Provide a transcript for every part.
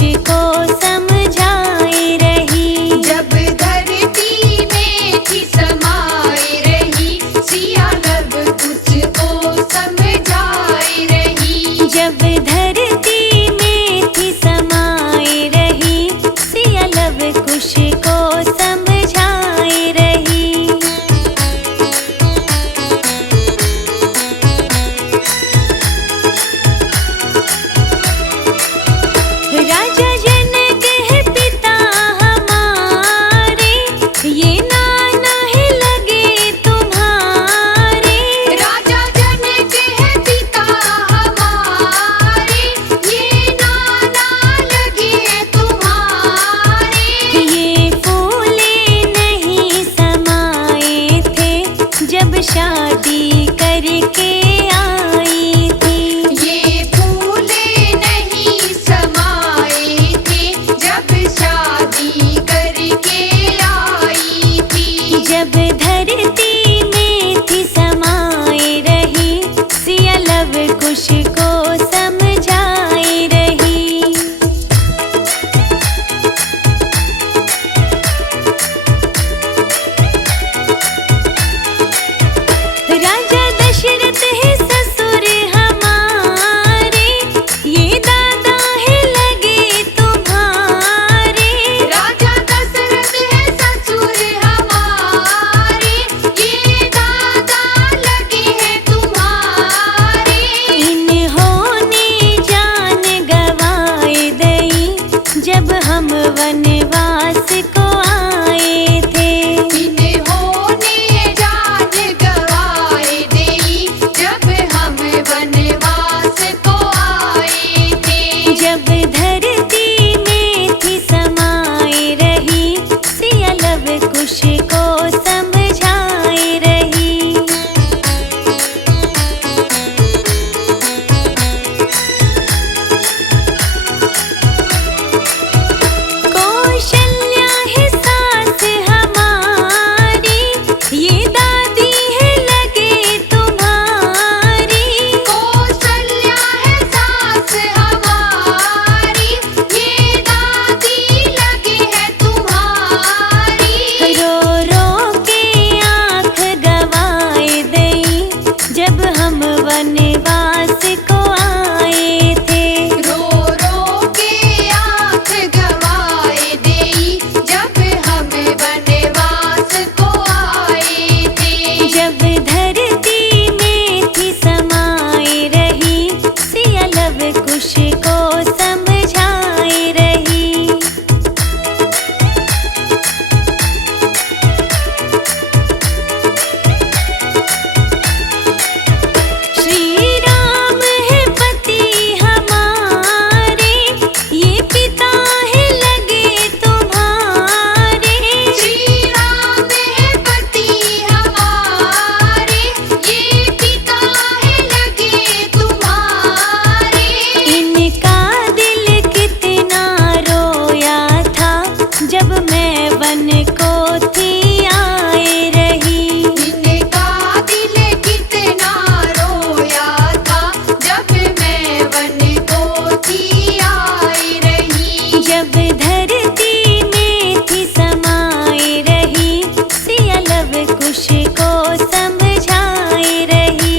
को समझाए रही। जब धरती में थी समाए रही, सिया लब कुछ को समझाए रही। जब धरती में थी समाए रही, सिया लव कुश को समझाए रही। राजा जनक है पिता हमारे, ये नाना है लगे तुम्हारे। राजा जनक है पिता हमारे, ये नाना लगे हैं तुम्हारे। ये फूले नहीं समाए थे जब शादी करके आई थी। ये फूले नहीं समाए थे जब शादी करके आई थी। जब धरती में थी समाए रही, सिया लव कुश को समझाए रही। राजा दशरथ है ससुर हमारे, ये दादा है लगे तुम्हारे। राजा दशरथ है ससुर हमारे, ये दादा लगे हैं तुम्हारे। इन्होंने जान गवाए दई जब हम वनवास को आए थे। इन्होंने जान गवाए देई जब हम वनवास को आए थे। जब धरती में थी समाए रही, सिया लव कुश को समझाए रही। कौशल्या है सास हमारी, ये दादी है लगे तुम्हारी। कौशल्या है सास हमारी, ये दादी लगे हैं तुम्हारी। रो रो के आँख गवाए दई जब हम वनवास को आए थे। रो रो के आँख गवाए देई जब हम वनवास को आए थे। जब धरती में थी समाए रही, सिया लव कुश को समझाए रही। श्री राम है पति हमारे, ये पिता है लगे तुम्हारे। श्री राम है पति हमारे, ये पिता है लगे तुम्हारे। इनका दिल कितना रोया था जब मैं वन को थी आए रही। इनका दिल कितना रोया था जब मैं वन को थी आई रही। जब धरती में थी समाए रही, सिया लव कुश को समझाए रही।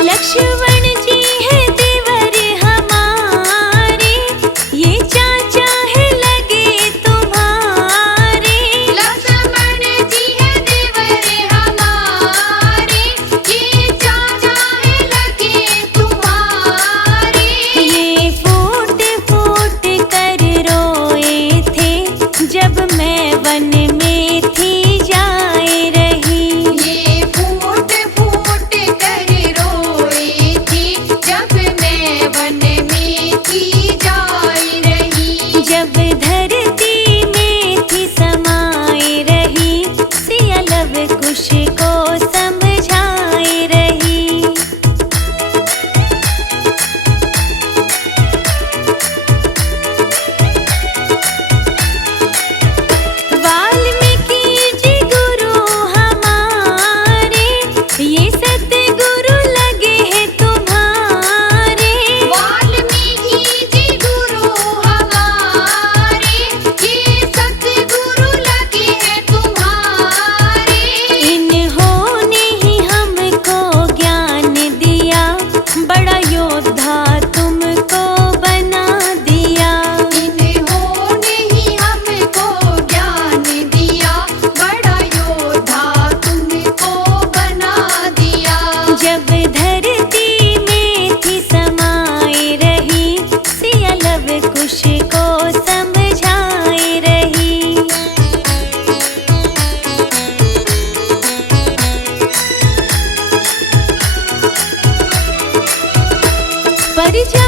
लक्ष्मण जी है देवर हमारे, ये चाचा है लगे तुम्हारे। लक्ष्मण जी है देवर हमारे, ये चाचा है लगे तुम्हारे। ये फूट फूट कर रोए थे जब मैं वन में थी जाए रही। ये फूट फूट कर रोई थी जब मैं वन में थी जाई रही। जब धरती में थी समाए रही, सिया लव कुश को समझाए रही। वाल्मीकि जी गुरु हमारे, जा